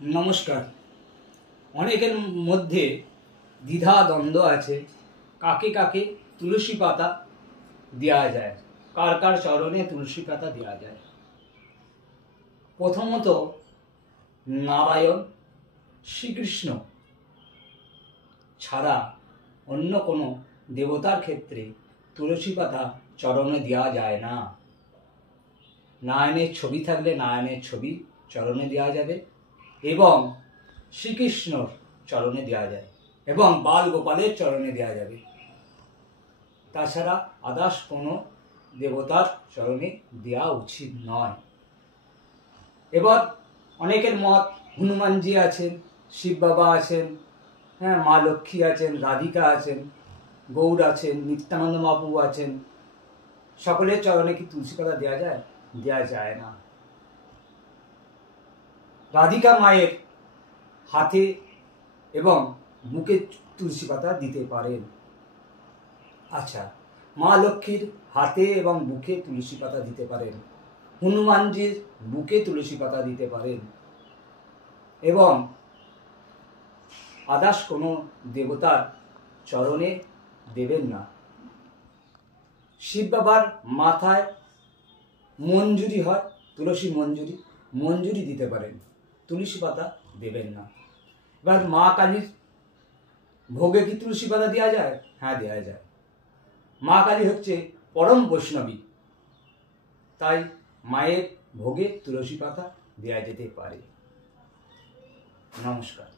নমস্কার। অনেকের মধ্যে দ্বিধা দ্বন্দ্ব আছে, কাকে কাকে তুলসী পাতা দেওয়া যায়, কার কার চরণে তুলসী পাতা দেওয়া যায়। প্রথমত নারায়ণ শ্রীকৃষ্ণ ছাড়া অন্য কোনো দেবতার ক্ষেত্রে তুলসী পাতা চরণে দেওয়া যায় না। নারায়ণের ছবি থাকলে নারায়ণের ছবি চরণে দেওয়া যাবে এবং শ্রীকৃষ্ণর চরণে দেওয়া যায় এবং বাল গোপালের চরণে দেওয়া যাবে। তাছাড়া আদার্স কোনো দেবতার চরণে দেওয়া উচিত নয়। এবার অনেকের মত হনুমানজি আছেন, শিব বাবা আছেন, মা লক্ষ্মী আছেন, রাধিকা আছেন, গৌর আছেন, নিত্যানন্দ মহাপ্রভু আছেন, সকলের চরণে কি তুলসী পাতা দেওয়া যায়? দেওয়া যায় না। রাধিকা মায়ের হাতে এবং বুকে তুলসী পাতা দিতে পারেন। আচ্ছা, মা লক্ষ্মীর হাতে এবং বুকে তুলসী পাতা দিতে পারেন, হনুমানজির বুকে তুলসী পাতা দিতে পারেন এবং আদার্স কোনো দেবতার চরণে দেবেন না। শিব বাবার মাথায় মঞ্জুরি হয়, তুলসী মঞ্জুরি দিতে পারেন, তুলসী পাতা দেবেন না। এবার মা কালীর ভোগে কি তুলসী পাতা দেওয়া যায়? হ্যাঁ, দেওয়া যায়। মা কালী হচ্ছে পরম বৈষ্ণবী, তাই মায়ের ভোগে তুলসী পাতা দেওয়া যেতে পারে। নমস্কার।